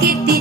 get the